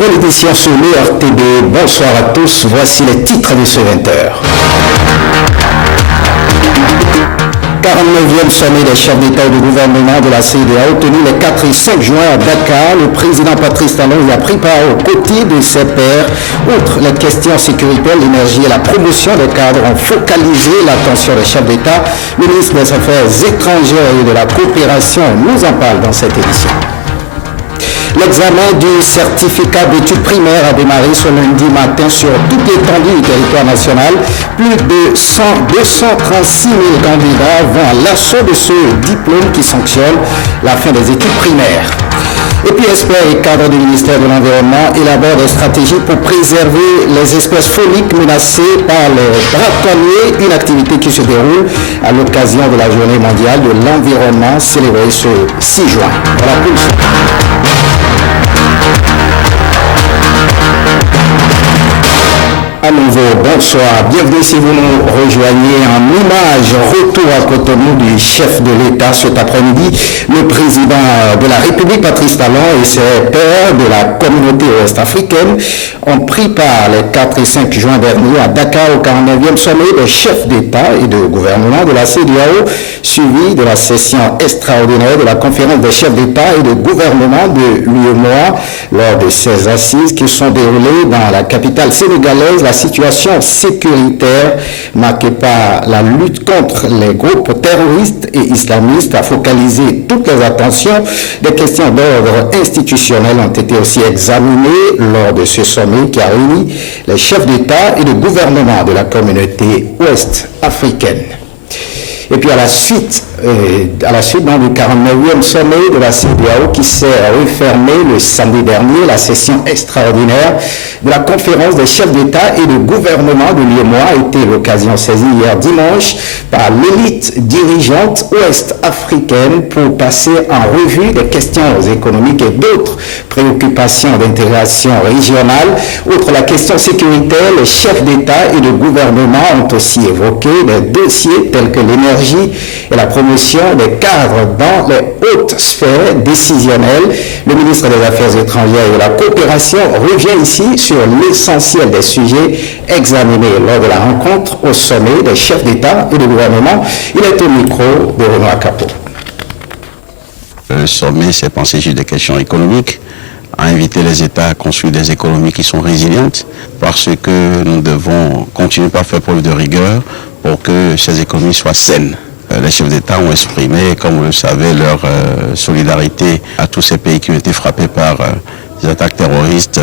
nouvelle édition sur l'ERTB. Bonsoir à tous, voici les titres de ce 20h. 49e sommet des chefs d'État et de gouvernement de la CEDEAO tenu les 4 et 5 juin à Dakar. Le président Patrice Talon y a pris part aux côtés de ses pairs. Outre les questions sécuritaires, l'énergie et la promotion des cadres ont focalisé l'attention des chefs d'État. Le ministre des Affaires étrangères et de la coopération nous en parle dans cette édition. L'examen du certificat d'études primaires a démarré ce lundi matin sur toute l'étendue du territoire national. Plus de 236 000 candidats vont à l'assaut de ce diplôme qui sanctionne la fin des études primaires. Et puis experts et cadres du ministère de l'Environnement élaborent des stratégies pour préserver les espèces fauniques menacées par les braconniers, une activité qui se déroule à l'occasion de la Journée mondiale de l'environnement célébrée ce 6 juin. Voilà pour À nouveau, bonsoir. Bienvenue si vous nous rejoignez en image. Retour à Cotonou du chef de l'État cet après-midi. Le président de la République, Patrice Talon, et ses pairs de la communauté ouest-africaine ont pris part les 4 et 5 juin dernier à Dakar au 49e sommet des chefs d'État et de gouvernement de la CEDEAO, suivi de la session extraordinaire de la conférence des chefs d'État et de gouvernement de l'UEMOA lors de ces assises qui sont déroulées dans la capitale sénégalaise. La situation sécuritaire marquée par la lutte contre les groupes terroristes et islamistes a focalisé toutes les attentions. Des questions d'ordre institutionnel ont été aussi examinées lors de ce sommet qui a réuni les chefs d'État et de gouvernement de la communauté ouest-africaine. Et puis à la suite dans le 49e sommet de la CEDEAO qui s'est refermé le samedi dernier, la session extraordinaire de la conférence des chefs d'État et de gouvernement de l'UEMOA a été l'occasion saisie hier dimanche par l'élite dirigeante ouest-africaine pour passer en revue des questions économiques et d'autres préoccupations d'intégration régionale. Outre la question sécuritaire, les chefs d'État et de gouvernement ont aussi évoqué des dossiers tels que l'énergie et la promotion des cadres dans les hautes sphères décisionnelles. Le ministre des Affaires étrangères et de la coopération revient ici sur l'essentiel des sujets examinés lors de la rencontre au sommet des chefs d'État et de gouvernement. Il est au micro de Renaud Capot. Le sommet s'est pensé sur des questions économiques, a invité les États à construire des économies qui sont résilientes, parce que nous devons continuer par faire preuve de rigueur pour que ces économies soient saines. Les chefs d'État ont exprimé, comme vous le savez, leur solidarité à tous ces pays qui ont été frappés par des attaques terroristes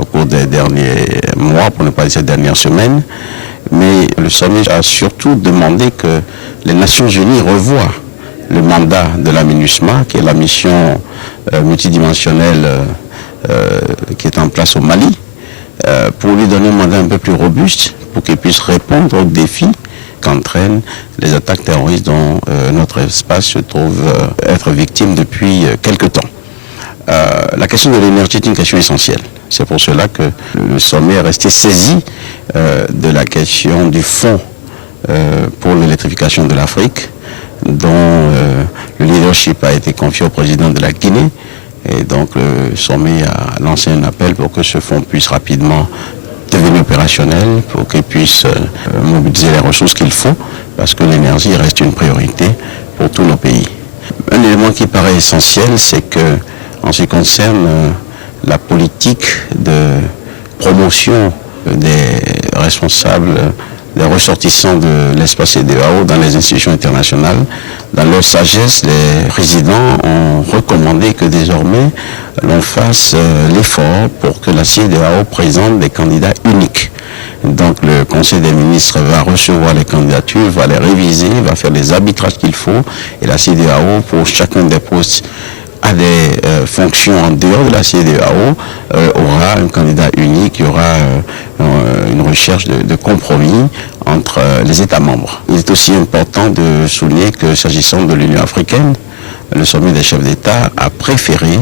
au cours des derniers mois, pour ne pas dire ces dernières semaines. Mais le sommet a surtout demandé que les Nations Unies revoient le mandat de la MINUSMA, qui est la mission multidimensionnelle qui est en place au Mali, pour lui donner un mandat un peu plus robuste, pour qu'il puisse répondre aux défis qu'entraînent les attaques terroristes dont notre espace se trouve être victime depuis quelque temps. La question de l'énergie est une question essentielle. C'est pour cela que le sommet est resté saisi de la question du fonds pour l'électrification de l'Afrique, dont le leadership a été confié au président de la Guinée. Et donc le sommet a lancé un appel pour que ce fonds puisse rapidement devenir opérationnel, pour qu'il puisse mobiliser les ressources qu'il faut, parce que l'énergie reste une priorité pour tous nos pays. Un élément qui paraît essentiel, c'est que, en ce qui concerne la politique de promotion des responsables, des ressortissants de l'espace CEDEAO dans les institutions internationales, dans leur sagesse, les présidents ont recommandé que désormais l'on fasse l'effort pour que la CEDEAO présente des candidats uniques. Donc le Conseil des ministres va recevoir les candidatures, va les réviser, va faire les arbitrages qu'il faut, et la CEDEAO, pour chacun des postes à des fonctions en dehors de la CEDEAO, aura un candidat unique, il y aura une recherche de compromis entre les États membres. Il est aussi important de souligner que, s'agissant de l'Union africaine, le sommet des chefs d'État a préféré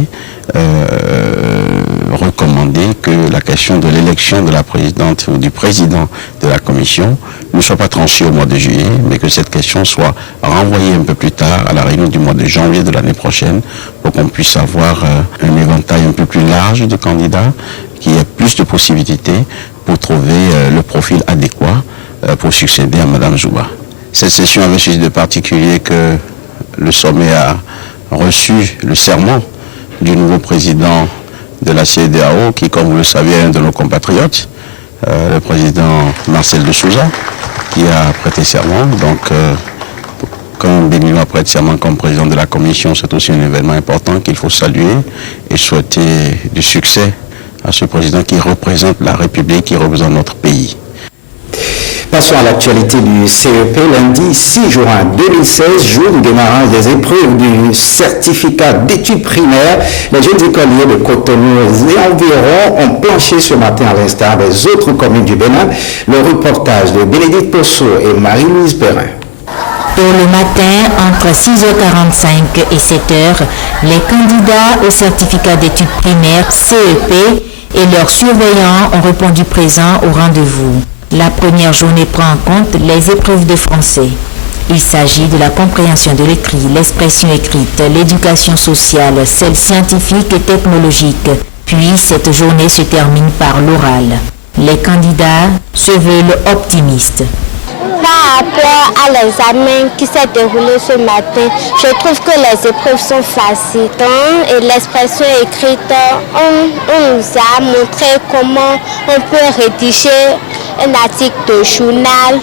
recommander que la question de l'élection de la présidente ou du président de la commission ne soit pas tranchée au mois de juillet, mais que cette question soit renvoyée un peu plus tard à la réunion du mois de janvier de l'année prochaine, pour qu'on puisse avoir un éventail un peu plus large de candidats qu'il y ait plus de possibilités pour trouver le profil adéquat pour succéder à Mme Zouba. Cette session avait ceci de particulier que le sommet a reçu le serment du nouveau président de la CEDEAO, qui, comme vous le savez, est un de nos compatriotes, le président Marcel de Souza, qui a prêté serment. Donc, quand Béninois prête serment comme président de la commission, c'est aussi un événement important qu'il faut saluer et souhaiter du succès à ce président qui représente la République, qui représente notre pays. Passons à l'actualité du CEP. Lundi 6 juin 2016, jour du démarrage des épreuves du certificat d'études primaires. Les jeunes écoliers de Cotonou et environ ont planché ce matin à l'instar des autres communes du Bénin. Le reportage de Bénédicte Posso et Marie-Louise Perrin. Tôt le matin, entre 6h45 et 7h, les candidats au certificat d'études primaires CEP et leurs surveillants ont répondu présents au rendez-vous. La première journée prend en compte les épreuves de français. Il s'agit de la compréhension de l'écrit, l'expression écrite, l'éducation sociale, celle scientifique et technologique. Puis cette journée se termine par l'oral. Les candidats se veulent optimistes. Par rapport à l'examen qui s'est déroulé ce matin, je trouve que les épreuves sont faciles. Et l'expression écrite, on nous a montré comment on peut rédiger un article de journal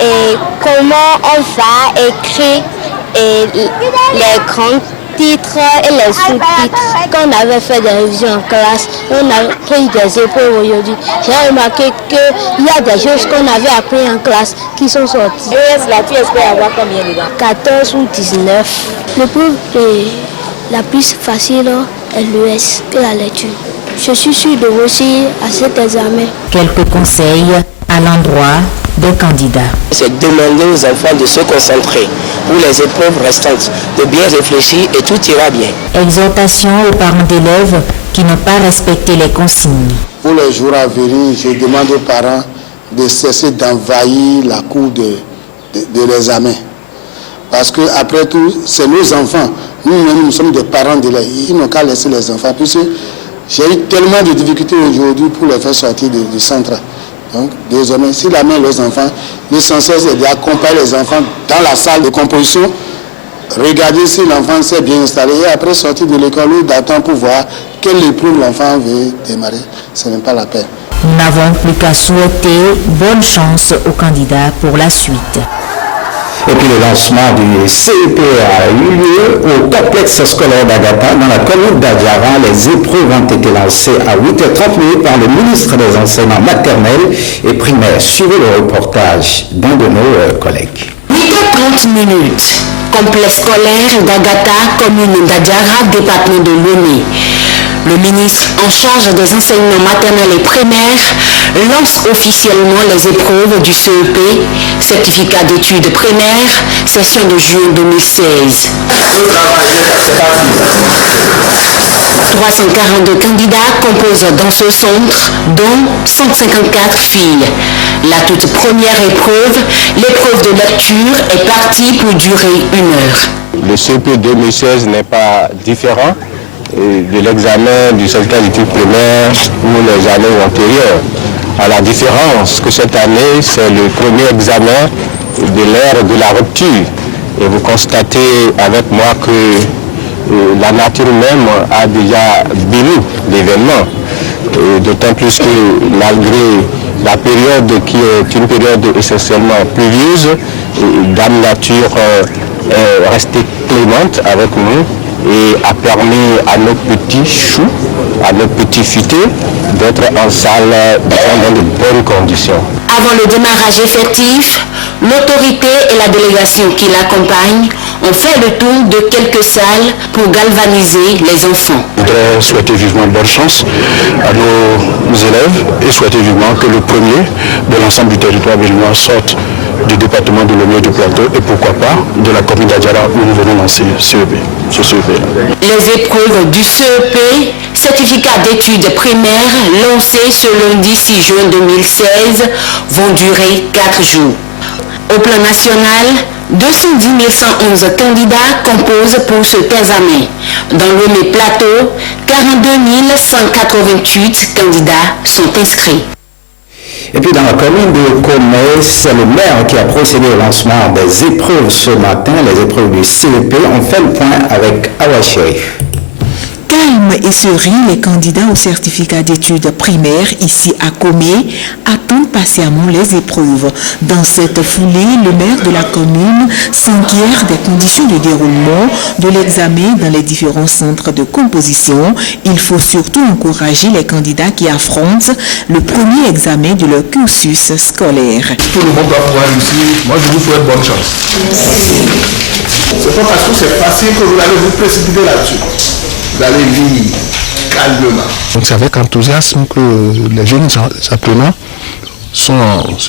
et comment on va écrire les grands titres et les sous-titres. Quand on avait fait des révisions en classe, on a pris des épreuves aujourd'hui. J'ai remarqué qu'il y a des choses qu'on avait appris en classe qui sont sorties. Là, tu espères avoir combien dedans? 14 ou 19. L'épreuve la plus facile est l'ES et la lecture. Je suis sûre de réussir à cet examen. Quelques conseils à l'endroit des candidats. C'est demander aux enfants de se concentrer pour les épreuves restantes, de bien réfléchir et tout ira bien. Exhortation aux parents d'élèves qui n'ont pas respecté les consignes. Pour les jours à venir, je demande aux parents de cesser d'envahir la cour de l'examen. Parce que après tout, c'est nos enfants. Nous sommes des parents d'élèves. Ils n'ont qu'à laisser les enfants. Puisque j'ai eu tellement de difficultés aujourd'hui pour les faire sortir du centre. Donc, désormais, s'ils amènent leurs enfants, l'essentiel c'est d'accompagner les enfants dans la salle de composition, regarder si l'enfant s'est bien installé et après sortir de l'école ou d'attendre pour voir quelle épreuve l'enfant veut démarrer. Ce n'est pas la peine. Nous n'avons plus qu'à souhaiter bonne chance aux candidats pour la suite. Et puis le lancement du CEP a eu lieu au complexe scolaire d'Agata dans la commune d'Adjara. Les épreuves ont été lancées à 8h30 par le ministre des Enseignements maternels et primaires. Suivez le reportage d'un de nos collègues. 8h30, complexe scolaire d'Agata, commune d'Adjara, département de Lomé. Le ministre en charge des enseignements maternels et primaires lance officiellement les épreuves du CEP, certificat d'études primaires, session de juin 2016. 342 candidats composent dans ce centre, dont 154 filles. La toute première épreuve, l'épreuve de lecture, est partie pour durer 1 heure. Le CEP 2016 n'est pas différent de l'examen du certificat d'études primaires ou les années antérieures. À la différence que cette année, c'est le premier examen de l'ère de la rupture. Et vous constatez avec moi que la nature même a déjà béni l'événement. D'autant plus que malgré la période qui est une période essentiellement pluvieuse, Dame Nature est restée clémente avec nous et a permis à nos petits choux, à nos petits futés, d'être en salle dans de bonnes conditions. Avant le démarrage effectif, l'autorité et la délégation qui l'accompagnent ont fait le tour de quelques salles pour galvaniser les enfants. Je voudrais souhaiter vivement bonne chance à nos élèves et souhaiter vivement que le premier de l'ensemble du territoire béninois sorte du département de Lomé du Plateau et pourquoi pas de la commune d'Adjara où nous venons lancer ce CEP. Les épreuves du CEP, certificat d'études primaires, lancées ce lundi 6 juin 2016, vont durer 4 jours. Au plan national, 210 111 candidats composent pour cet examen. Dans le Plateau, 42 188 candidats sont inscrits. Et puis dans la commune de Comès, c'est le maire qui a procédé au lancement des épreuves ce matin, les épreuves du CEP. On fait le point avec Awa Chérif. Calme et serein, les candidats au certificat d'études primaires ici à Comé attendent patiemment les épreuves. Dans cette foulée, le maire de la commune s'inquiète des conditions de déroulement de l'examen dans les différents centres de composition. Il faut surtout encourager les candidats qui affrontent le premier examen de leur cursus scolaire. Tout le monde doit pouvoir réussir. Moi, je vous souhaite bonne chance. C'est pas parce que c'est facile que vous allez vous précipiter là-dessus. Vous allez vivre calmement. Donc c'est avec enthousiasme que les jeunes apprenants se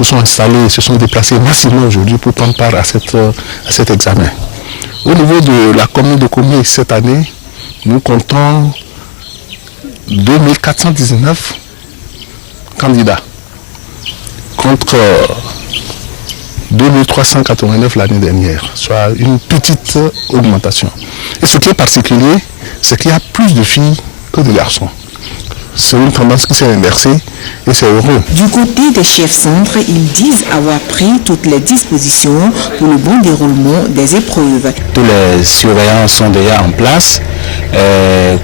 sont installés, se sont déplacés massivement aujourd'hui pour prendre part à cet examen. Au niveau de la commune de Comé cette année, nous comptons 2419 candidats contre 2389 l'année dernière, soit une petite augmentation. Et ce qui est particulier, c'est qu'il y a plus de filles que de garçons. C'est une tendance qui s'est inversée et c'est heureux. Du côté des chefs centres, ils disent avoir pris toutes les dispositions pour le bon déroulement des épreuves. Tous les surveillants sont déjà en place.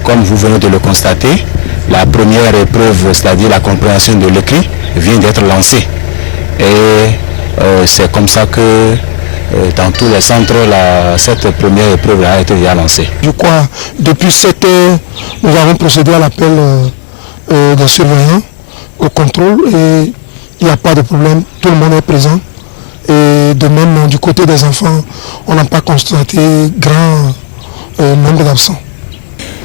Comme vous venez de le constater, la première épreuve, c'est-à-dire la compréhension de l'écrit, vient d'être lancée. Et c'est comme ça que dans tous les centres, cette première épreuve a été déjà lancée. Je crois depuis 7 heures, nous avons procédé à l'appel des surveillants au contrôle et il n'y a pas de problème, tout le monde est présent. Et de même, du côté des enfants, on n'a pas constaté grand nombre d'absents.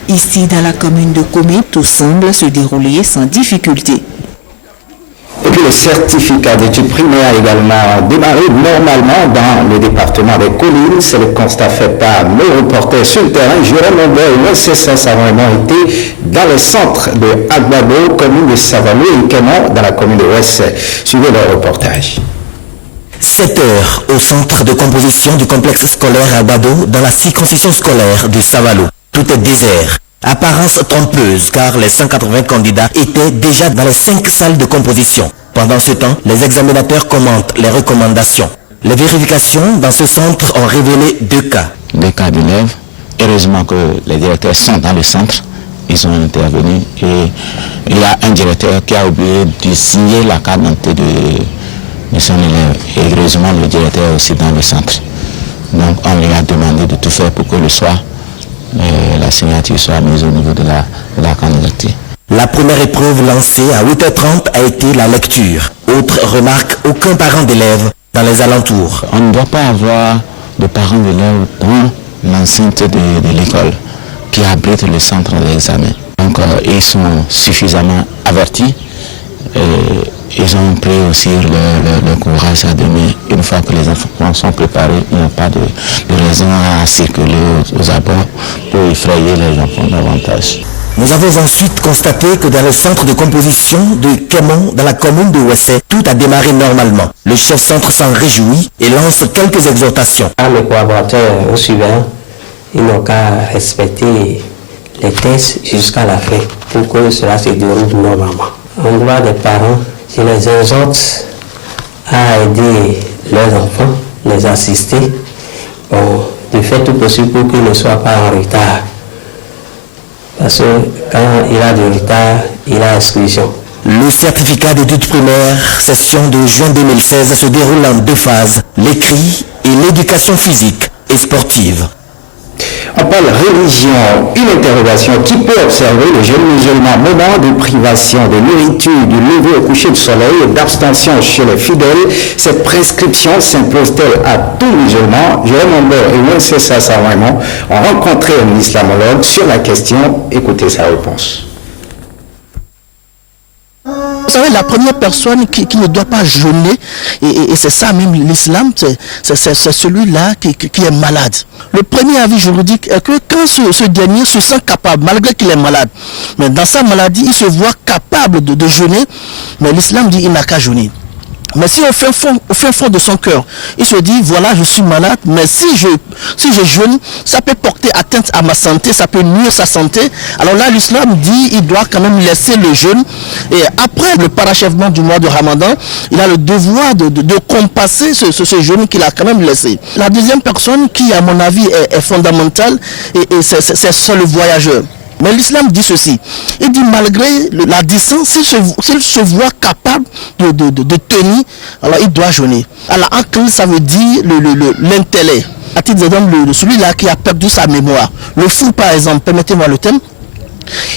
Ici, dans la commune de Comé, tout semble se dérouler sans difficulté. Et puis le certificat d'études primaires a également démarré normalement dans le département des Collines. C'est le constat fait par nos reporters sur le terrain. Jérôme Aubert et Monsessa a vraiment été dans le centre de Agbado, commune de Savalo et Kémon, dans la commune de Ouest. Suivez leur reportage. 7 heures au centre de composition du complexe scolaire Agbado dans la circonscription scolaire de Savalo. Tout est désert. Apparence trompeuse car les 180 candidats étaient déjà dans les 5 salles de composition. Pendant ce temps, les examinateurs commentent les recommandations. Les vérifications dans ce centre ont révélé 2 cas. 2 cas d'élèves. Heureusement que les directeurs sont dans le centre. Ils ont intervenu et il y a un directeur qui a oublié de signer la carte d'identité de son élève. Et heureusement, le directeur est aussi dans le centre. Donc on lui a demandé de tout faire pour que le soir, la signature soit mise au niveau de la candidature. La première épreuve lancée à 8h30 a été la lecture. Autre remarque, aucun parent d'élève dans les alentours. On ne doit pas avoir de parents d'élèves dans l'enceinte de l'école qui abrite le centre d'examen. Donc ils sont suffisamment avertis. Ils ont pris aussi le courage à donner. Une fois que les enfants sont préparés, il n'y a pas de raison à circuler aux abords pour effrayer les enfants davantage. Nous avons ensuite constaté que dans le centre de composition de Kémon, dans la commune de Ouessé, tout a démarré normalement. Le chef centre s'en réjouit et lance quelques exhortations. Les collaborateurs au suivant, ils n'ont qu'à respecter les tests jusqu'à la fin pour que cela se déroule normalement. En droit des parents, je les exhorte à aider leurs enfants, les assister, de faire tout possible pour qu'ils ne soient pas en retard. Parce que quand il a du retard, il a exclusion. Le certificat d'études primaires, session de juin 2016, se déroule en 2 phases, l'écrit et l'éducation physique et sportive. On parle religion, une interrogation. Qui peut observer le jeûne musulman, moment de privation de nourriture, du lever au coucher du soleil et d'abstention chez les fidèles? Cette prescription s'impose-t-elle à tout musulman? Jérôme Aubert et Monsessa Raymond ont rencontré un islamologue sur la question. Écoutez sa réponse. Vous savez, la première personne qui ne doit pas jeûner, et c'est ça même l'islam, c'est celui-là qui est malade. Le premier avis juridique est que quand ce dernier se sent capable, malgré qu'il est malade, mais dans sa maladie, il se voit capable de jeûner, mais l'islam dit qu'il n'a qu'à jeûner. Mais si au fin fond de son cœur, il se dit, voilà, je suis malade, mais si je jeûne, ça peut porter atteinte à ma santé, ça peut nuire sa santé. Alors là, l'islam dit, il doit quand même laisser le jeûne. Et après le parachèvement du mois de Ramadan, il a le devoir de compenser ce jeûne qu'il a quand même laissé. La deuxième personne qui, à mon avis, est fondamentale, et c'est le voyageur. Mais l'islam dit ceci, il dit malgré la distance, s'il se voit capable de tenir, alors il doit jeûner. Alors aql, ça veut dire l'intellect. À titre d'exemple, celui-là qui a perdu sa mémoire. Le fou par exemple, permettez-moi le thème.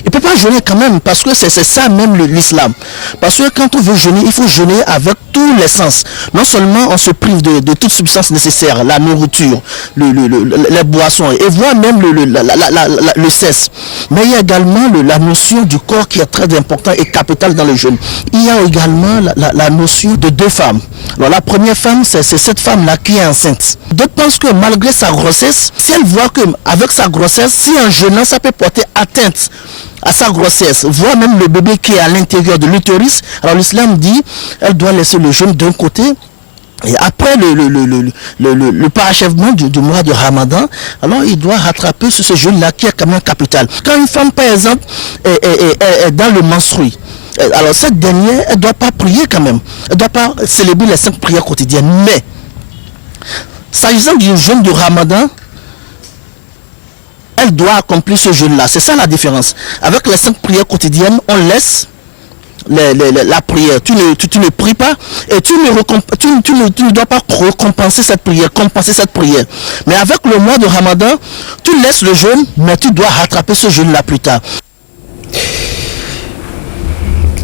Il ne peut pas jeûner quand même, parce que c'est ça même l'islam. Parce que quand on veut jeûner, il faut jeûner avec tous les sens. Non seulement on se prive de toute substance nécessaire, la nourriture, les boissons, et voire même le cesse. Mais il y a également la notion du corps qui est très importante et capitale dans le jeûne. Il y a également la notion de deux femmes. Alors la première femme, c'est cette femme-là qui est enceinte. D'autres pensent que malgré sa grossesse, si elle voit qu'avec sa grossesse, si en jeûnant, ça peut porter atteinte à sa grossesse, voire même le bébé qui est à l'intérieur de l'utérus, alors l'islam dit, elle doit laisser le jeûne d'un côté, et après le parachèvement du mois de Ramadan, alors il doit rattraper ce jeûne-là qui est quand même capital. Quand une femme, par exemple, est dans le menstru, alors cette dernière, elle ne doit pas prier quand même, elle ne doit pas célébrer les 5 prières quotidiennes, mais s'agissant du jeûne de Ramadan, elle doit accomplir ce jeûne-là. C'est ça la différence. Avec les 5 prières quotidiennes, on laisse la prière. Tu ne pries pas et tu ne dois pas compenser cette prière. Mais avec le mois de Ramadan, tu laisses le jeûne, mais tu dois rattraper ce jeûne-là plus tard.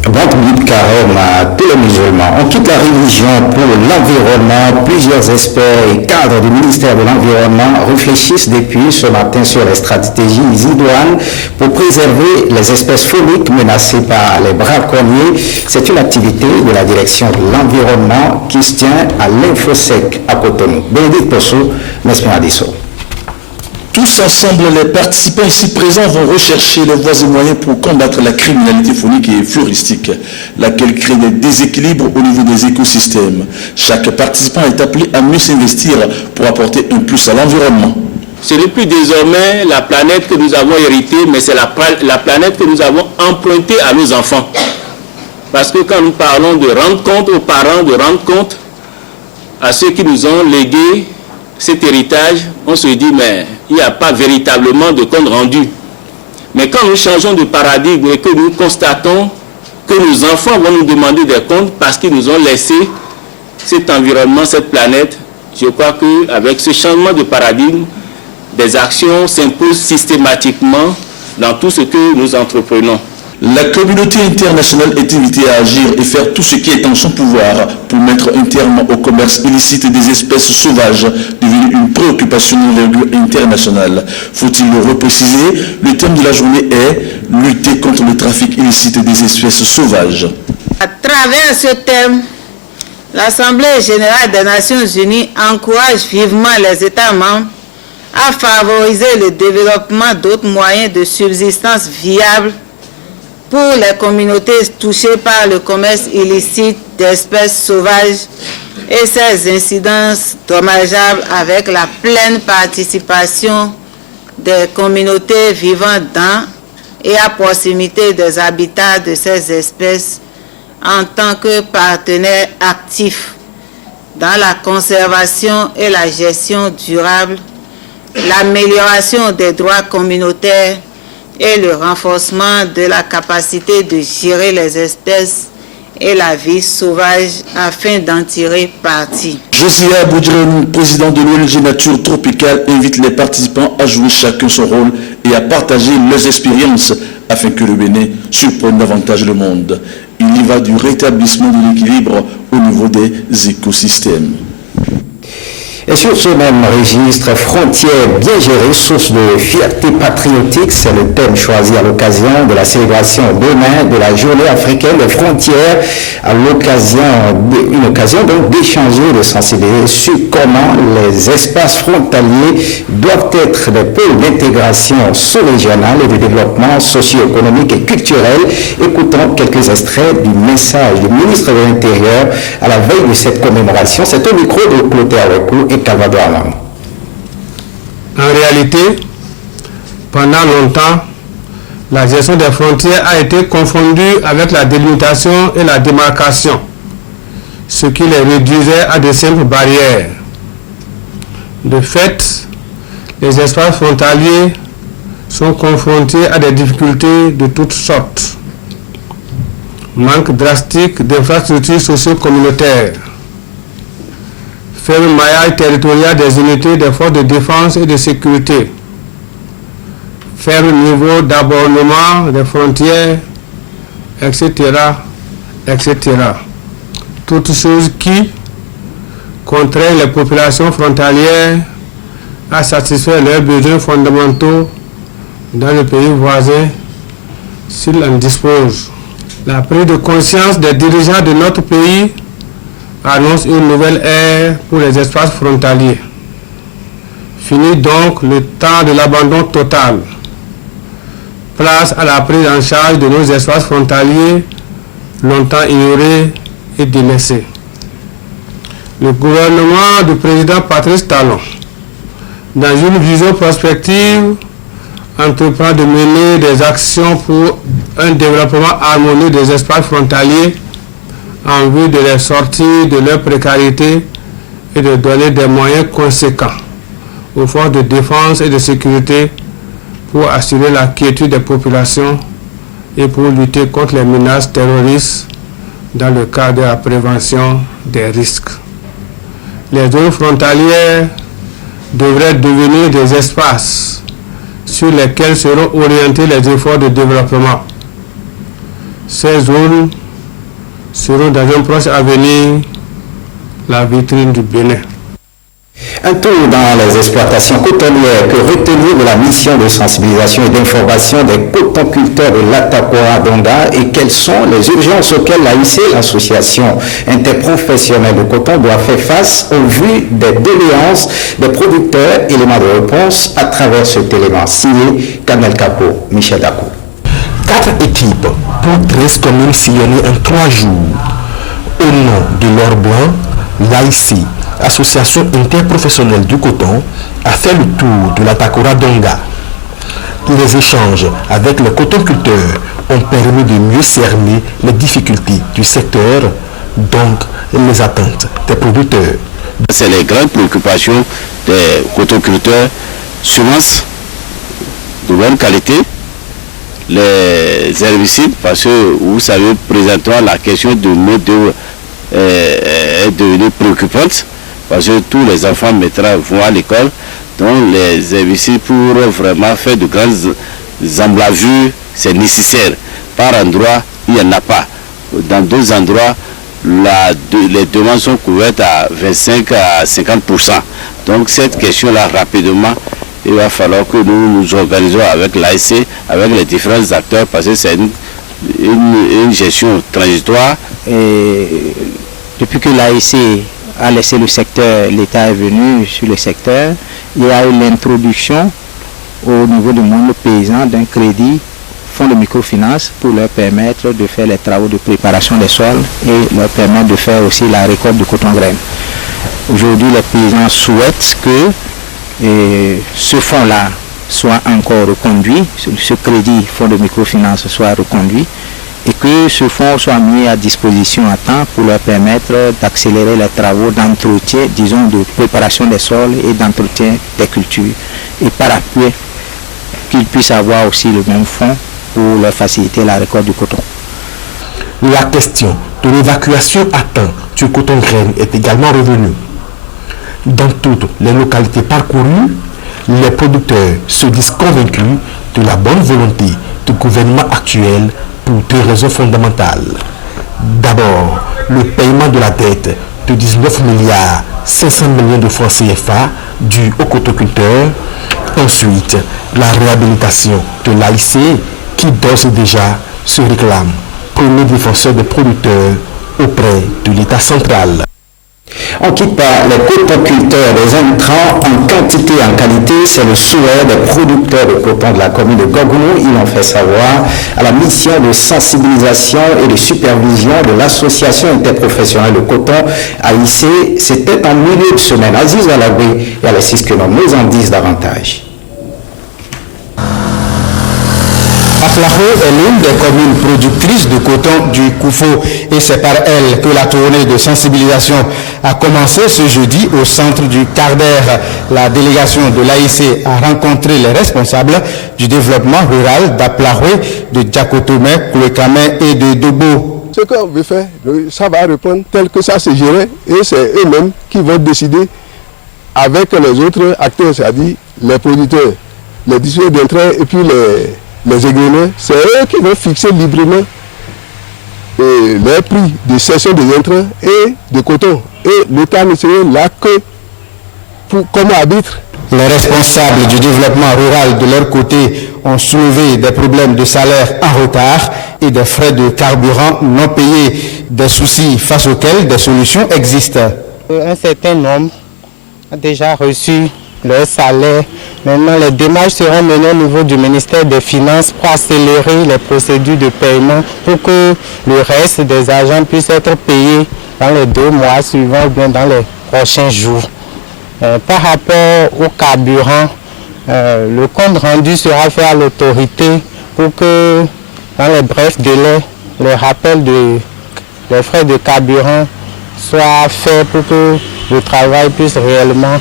Bon public carême à tous les musulmans. On quitte la religion pour l'environnement. Plusieurs experts et cadres du ministère de l'Environnement réfléchissent depuis ce matin sur les stratégies idoines pour préserver les espèces fauniques menacées par les braconniers. C'est une activité de la direction de l'environnement qui se tient à l'Infosec à Cotonou. Bénédicte Posso, Nesmin Adisso. Tous ensemble, les participants ici présents vont rechercher les voies et moyens pour combattre la criminalité faunique et floristique, laquelle crée des déséquilibres au niveau des écosystèmes. Chaque participant est appelé à mieux s'investir pour apporter un plus à l'environnement. Ce n'est plus désormais la planète que nous avons héritée, mais c'est la planète que nous avons empruntée à nos enfants. Parce que quand nous parlons de rendre compte aux parents, de rendre compte à ceux qui nous ont légué cet héritage, on se dit, mais il n'y a pas véritablement de compte rendu. Mais quand nous changeons de paradigme et que nous constatons que nos enfants vont nous demander des comptes parce qu'ils nous ont laissé cet environnement, cette planète, je crois qu'avec ce changement de paradigme, des actions s'imposent systématiquement dans tout ce que nous entreprenons. La communauté internationale est invitée à agir et faire tout ce qui est en son pouvoir pour mettre un terme au commerce illicite des espèces sauvages, devenu une préoccupation d'envergure internationale. Faut-il le repréciser? Le thème de la journée est « Lutter contre le trafic illicite des espèces sauvages ». À travers ce thème, l'Assemblée générale des Nations unies encourage vivement les États membres à favoriser le développement d'autres moyens de subsistance viables pour les communautés touchées par le commerce illicite d'espèces sauvages et ses incidences dommageables avec la pleine participation des communautés vivant dans et à proximité des habitats de ces espèces en tant que partenaires actifs dans la conservation et la gestion durable, l'amélioration des droits communautaires et le renforcement de la capacité de gérer les espèces et la vie sauvage afin d'en tirer parti. Josia Boudjren, président de l'ONG Nature Tropicale, invite les participants à jouer chacun son rôle et à partager leurs expériences afin que le Bénin surprenne davantage le monde. Il y va du rétablissement de l'équilibre au niveau des écosystèmes. Et sur ce même registre, frontières bien gérées, source de fierté patriotique, c'est le thème choisi à l'occasion de la célébration demain de la journée africaine des frontières, à une occasion donc d'échanger, de sensibiliser sur comment les espaces frontaliers doivent être des pôles d'intégration sous-régionale et de développement socio-économique et culturel. Écoutons quelques extraits du message du ministre de l'Intérieur à la veille de cette commémoration. C'est au micro de Clotaire Recou et Calvado Alam. En réalité, pendant longtemps, la gestion des frontières a été confondue avec la délimitation et la démarcation, ce qui les réduisait à de simples barrières. De fait, les espaces frontaliers sont confrontés à des difficultés de toutes sortes. Manque drastique d'infrastructures socio-communautaires, faible maillage territorial des unités des forces de défense et de sécurité, faible niveau d'abordement des frontières, etc., etc. Toutes choses qui contraignent les populations frontalières à satisfaire leurs besoins fondamentaux dans le pays voisin s'ils en disposent. La prise de conscience des dirigeants de notre pays annonce une nouvelle ère pour les espaces frontaliers. Fini donc le temps de l'abandon total. Place à la prise en charge de nos espaces frontaliers longtemps ignorés et délaissés. Le gouvernement du président Patrice Talon, dans une vision prospective, entreprend de mener des actions pour un développement harmonieux des espaces frontaliers en vue de les sortir de leur précarité et de donner des moyens conséquents aux forces de défense et de sécurité pour assurer la quiétude des populations et pour lutter contre les menaces terroristes dans le cadre de la prévention des risques. Les zones frontalières devraient devenir des espaces sur lesquels seront orientés les efforts de développement. Ces zones seront dans un proche avenir la vitrine du Bénin. Un tour dans les exploitations cotonnières. Que retenir de la mission de sensibilisation et d'information des cotonculteurs de l'Atakora Donga et quelles sont les urgences auxquelles l'AIC, l'association interprofessionnelle de coton, doit faire face au vu des doléances des producteurs? Élément de réponse à travers cet élément signé Kamel Kapo, Michel Dako. 4 équipes pour 13 communes sillonnées en 3 jours. Au nom de l'or blanc, l'AIC, Association interprofessionnelle du coton, a fait le tour de l'Atakora Donga. Les échanges avec les cotonculteurs ont permis de mieux cerner les difficultés du secteur, donc les attentes des producteurs. C'est les grandes préoccupations des cotonculteurs: semences de bonne qualité, les herbicides, parce que vous savez, présentement, la question de main-d'œuvre est devenue préoccupante, parce que tous les enfants vont à l'école, donc les herbicides pour vraiment faire de grandes emblavures, c'est nécessaire. Par endroit, il n'y en a pas. Dans d'autres endroits, les demandes sont couvertes à 25 à 50%. Donc cette question-là, rapidement, il va falloir que nous nous organisons avec l'AIC, avec les différents acteurs, parce que c'est une gestion transitoire. Et depuis que l'AIC a laissé le secteur, l'État est venu sur le secteur, il y a eu l'introduction au niveau du monde paysan d'un crédit, fonds de microfinance, pour leur permettre de faire les travaux de préparation des sols et leur permettre de faire aussi la récolte de coton-graines. Aujourd'hui, les paysans souhaitent que ce fonds-là soit encore reconduit, ce crédit fonds de microfinance soit reconduit, et que ce fonds soit mis à disposition à temps pour leur permettre d'accélérer les travaux d'entretien, disons, de préparation des sols et d'entretien des cultures. Et par après, qu'ils puissent avoir aussi le même fonds pour leur faciliter la récolte du coton. La question de l'évacuation à temps du coton-graine est également revenue. Dans toutes les localités parcourues, les producteurs se disent convaincus de la bonne volonté du gouvernement actuel pour 2 raisons fondamentales. D'abord, le paiement de la dette de 19 milliards 500 millions de francs CFA dus aux cotoculteurs. Ensuite, la réhabilitation de l'AIC qui d'ores et déjà se réclame premier défenseur des producteurs auprès de l'État central. On quitte pas les cotoculteurs des intrants en quantité et en qualité, c'est le souhait des producteurs de coton de la commune de Gogounou. Ils l'ont fait savoir à la mission de sensibilisation et de supervision de l'association interprofessionnelle de coton AIC. C'était en milieu de semaine. Aziz Walabé et Alexis que nous en disent davantage. Aflahou est l'une des communes productrices de coton du Koufo et c'est par elle que la tournée de sensibilisation a commencé ce jeudi au centre du Carder. La délégation de l'AIC a rencontré les responsables du développement rural d'Aflahou, de Djakotome, Kouekame et de Dobo. Ce qu'on veut faire, ça va répondre tel que ça se gérait et c'est eux-mêmes qui vont décider avec les autres acteurs, c'est-à-dire les producteurs, les distributeurs d'intrants et puis les égreneurs, c'est eux qui vont fixer librement les prix de cession des intrants et de coton. Et l'État ne serait là que comme arbitre. Les responsables du développement rural de leur côté ont soulevé des problèmes de salaire en retard et des frais de carburant non payés, des soucis face auxquels des solutions existent. Un certain nombre a déjà reçu leur salaire. Maintenant, les démarches seront menées au niveau du ministère des Finances pour accélérer les procédures de paiement pour que le reste des agents puissent être payés dans les 2 mois suivants ou bien dans les prochains jours. Par rapport au carburant, le compte rendu sera fait à l'autorité pour que dans les brefs délais, les rappels des frais de carburant soient faits pour que le travail puisse réellement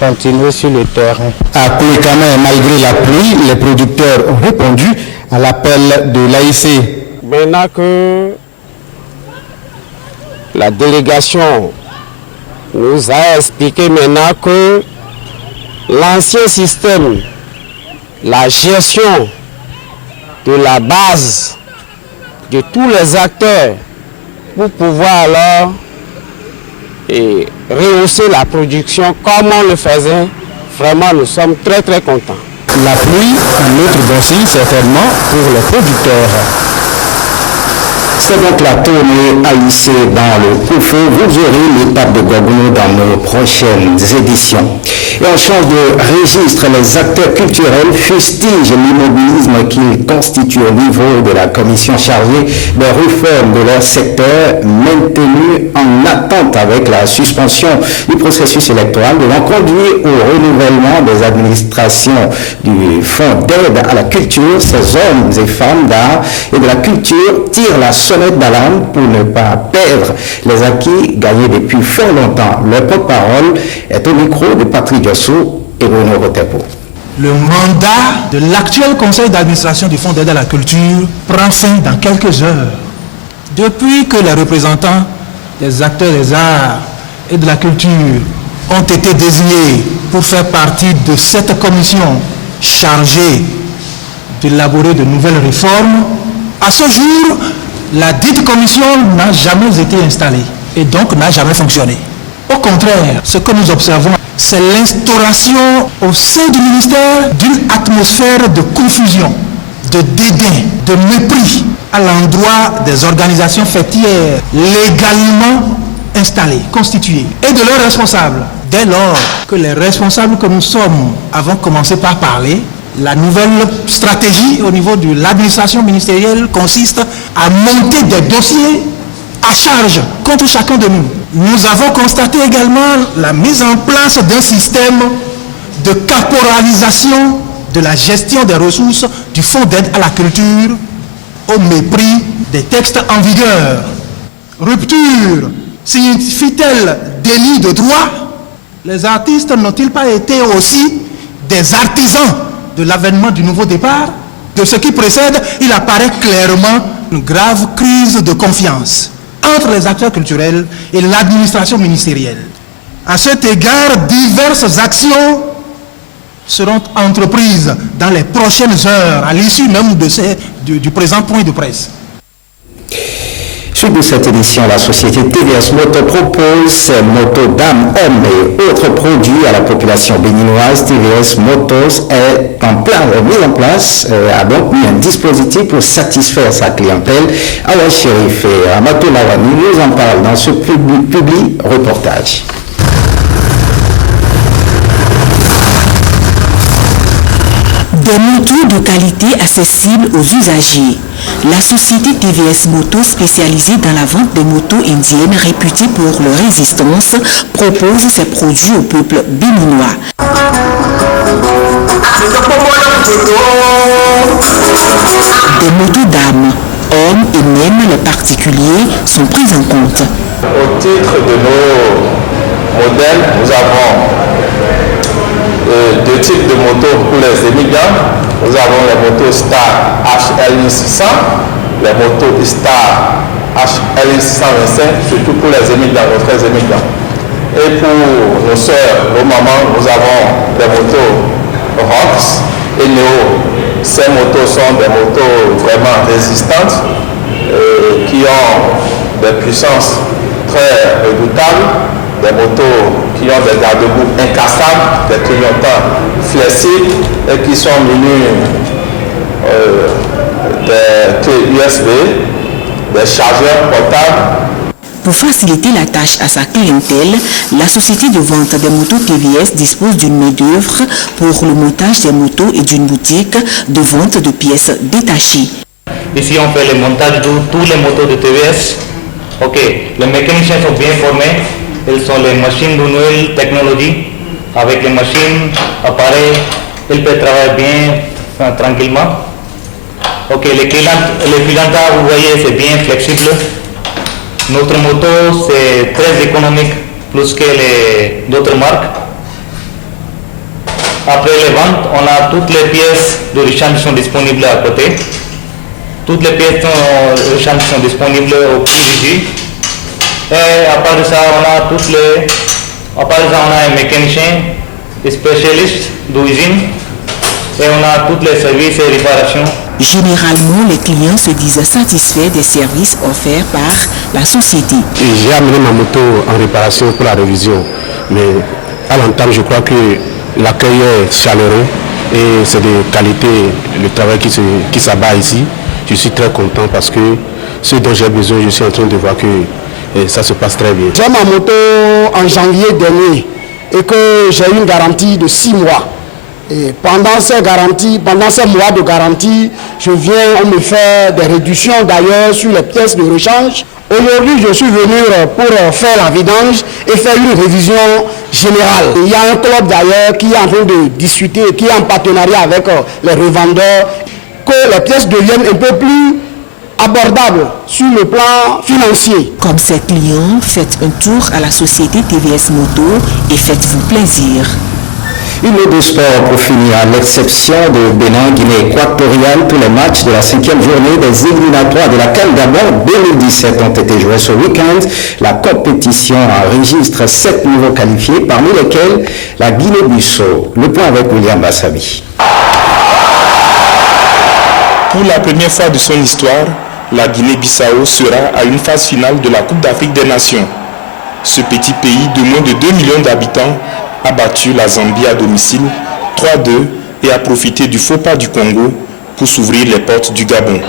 continuer sur le terrain. À Kouekame, malgré la pluie, les producteurs ont répondu à l'appel de l'AIC. Maintenant que la délégation nous a expliqué maintenant que l'ancien système, la gestion de la base de tous les acteurs pour pouvoir alors et rehausser la production comme on le faisait, vraiment nous sommes très contents. La pluie, un autre bon signe certainement pour les producteurs. C'est donc la tournée AIC dans le Koufo. Vous aurez l'étape de Gogounou dans nos prochaines éditions. Et on change de registre. Les acteurs culturels fustigent l'immobilisme qu'ils constituent au niveau de la commission chargée des réformes de leur secteur, maintenu en attente avec la suspension du processus électoral devant conduire au renouvellement des administrations du Fonds d'aide à la culture. Ces hommes et femmes d'art et de la culture tirent la sonnette d'alarme pour ne pas perdre les acquis gagnés depuis fort longtemps. Leur porte-parole est au micro de Patrick Diossou et Bruno Rotepo. Le mandat de l'actuel conseil d'administration du Fonds d'aide à la culture prend fin dans quelques heures. Depuis que les représentants des acteurs des arts et de la culture ont été désignés pour faire partie de cette commission chargée d'élaborer de nouvelles réformes, à ce jour, la dite commission n'a jamais été installée et donc n'a jamais fonctionné. Au contraire, ce que nous observons, c'est l'instauration au sein du ministère d'une atmosphère de confusion, de dédain, de mépris à l'endroit des organisations fêtières légalement installées, constituées, et de leurs responsables. Dès lors que les responsables que nous sommes avons commencé par parler, la nouvelle stratégie au niveau de l'administration ministérielle consiste à monter des dossiers à charge contre chacun de nous. Nous avons constaté également la mise en place d'un système de caporalisation de la gestion des ressources du Fonds d'aide à la culture au mépris des textes en vigueur. Rupture signifie-t-elle déni de droit? Les artistes n'ont-ils pas été aussi des artisans de l'avènement du nouveau départ? De ce qui précède, il apparaît clairement une grave crise de confiance entre les acteurs culturels et l'administration ministérielle. À cet égard, diverses actions seront entreprises dans les prochaines heures, à l'issue même du présent point de presse. Suite de cette édition, la société TVS Moto propose ses motos dames, hommes et autres produits à la population béninoise. TVS Motos est mise en place, a donc mis un dispositif pour satisfaire sa clientèle. Awa Chérif et Amato Lawani nous en parlent dans ce public reportage. Des motos de qualité accessibles aux usagers. La société TVS Moto, spécialisée dans la vente des motos indiennes réputées pour leur résistance, propose ses produits au peuple béninois. Des motos dames, hommes et même les particuliers sont pris en compte. Au titre de nos modèles, nous avons deux types de motos pour les émigrants. Nous avons les motos Star HL600, les motos Star HL625, surtout pour les émigrants, nos frères émigrants. Et pour nos soeurs, nos mamans, nous avons des motos Rox et Neo. Ces motos sont des motos vraiment résistantes, qui ont des puissances très redoutables, des motos qui ont des garde-boue incassables, des clignotants flexibles et qui sont munis des clés USB, des chargeurs portables. Pour faciliter la tâche à sa clientèle, la société de vente des motos TVS dispose d'une main-d'œuvre pour le montage des motos et d'une boutique de vente de pièces détachées. Ici, on fait le montage de tous les motos de TVS. Ok, les mécaniciens sont bien formés. Ils sont les machines de nouvelle technologie. Avec les machines, appareils, ils peuvent travailler bien, tranquillement. Ok, les clients, vous voyez, c'est bien flexible. Notre moto, c'est très économique, plus que les d'autres marques. Après les ventes, on a toutes les pièces de rechange qui sont disponibles à côté. Toutes les pièces de rechange sont disponibles au prix réduit. Et à part de ça, on a un mécanicien, des spécialistes d'usine, et on a tous les services et réparations. Généralement, les clients se disent satisfaits des services offerts par la société. J'ai amené ma moto en réparation pour la révision, mais à l'entame, je crois que l'accueil est chaleureux et c'est de qualité le travail qui s'abat ici. Je suis très content parce que ce dont j'ai besoin, je suis en train de voir que ça se passe très bien. J'ai ma moto en janvier dernier et que j'ai une garantie de 6 mois. Et pendant ces mois de garantie, on me fait des réductions d'ailleurs sur les pièces de rechange. Aujourd'hui, je suis venu pour faire la vidange et faire une révision générale. Il y a un club d'ailleurs qui est en train de discuter, qui est en partenariat avec les revendeurs, que les pièces deviennent un peu plus abordables sur le plan financier. Comme ses clients, faites un tour à la société TVS Moto et faites-vous plaisir. Une note de sport pour finir. À l'exception de Bénin, Guinée équatoriale, tous les matchs de la 5e journée des éliminatoires de la CAN Gabon 2017 ont été joués ce week-end. La compétition enregistre 7 nouveaux qualifiés, parmi lesquels la Guinée-Bissau. Le point avec William Bassabi. Pour la première fois de son histoire, la Guinée-Bissau sera à une phase finale de la Coupe d'Afrique des Nations. Ce petit pays de moins de 2 millions d'habitants a battu la Zambie à domicile 3-2 et a profité du faux pas du Congo pour s'ouvrir les portes du Gabon.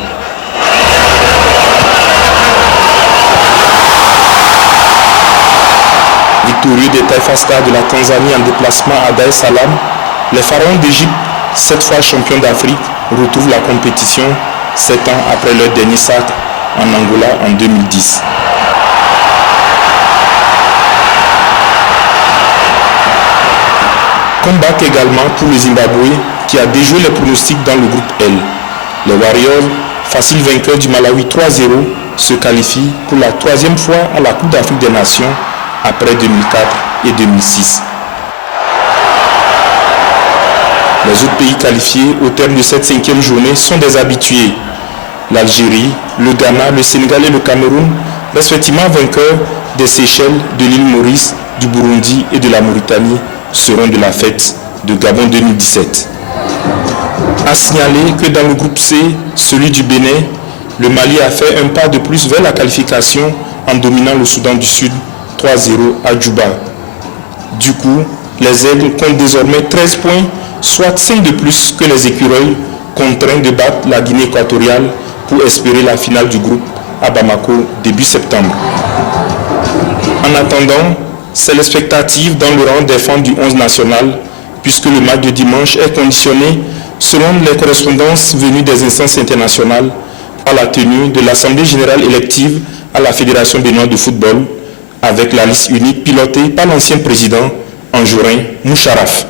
Victorieux des Taifa Stars de la Tanzanie en déplacement à Dar es Salaam, les pharaons d'Égypte, 7 fois champions d'Afrique, retrouvent la compétition 7 ans après leur dernier sacre en Angola en 2010. Comeback également pour le Zimbabwe qui a déjoué les pronostics dans le groupe L. Les Warriors, facile vainqueurs du Malawi 3-0, se qualifient pour la 3e fois à la Coupe d'Afrique des Nations après 2004 et 2006. Les autres pays qualifiés au terme de cette 5e journée sont des habitués. L'Algérie, le Ghana, le Sénégal et le Cameroun, respectivement vainqueurs des Seychelles, de l'île Maurice, du Burundi et de la Mauritanie, seront de la fête de Gabon 2017. À signaler que dans le groupe C, celui du Bénin, le Mali a fait un pas de plus vers la qualification en dominant le Soudan du Sud 3-0 à Djouba. Du coup, les Aigles comptent désormais 13 points, soit 5 de plus que les Écureuils, contraints de battre la Guinée équatoriale pour espérer la finale du groupe à Bamako début septembre. En attendant, c'est l'expectative dans le rang des fans du 11 national, puisque le match de dimanche est conditionné, selon les correspondances venues des instances internationales, par la tenue de l'Assemblée générale élective à la Fédération béninoise de football, avec la liste unique pilotée par l'ancien président Anjourin Moucharaf.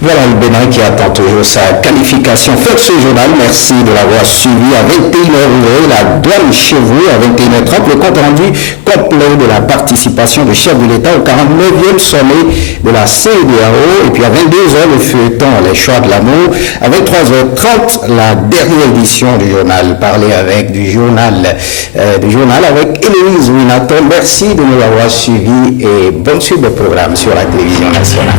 Voilà le Bénin qui attend toujours sa qualification. Faites ce journal, merci de l'avoir suivi. À 21h, la douane chez vous. À 21h30, le compte rendu complet de la participation du chef de l'État au 49e sommet de la CEDEAO. Et puis à 22h, le feuilleton Les choix de l'amour. À 23h30, la dernière édition du journal. Parler avec du journal avec Héloïse Winaton. Merci de nous avoir suivis et bonne suite de programme sur la télévision nationale.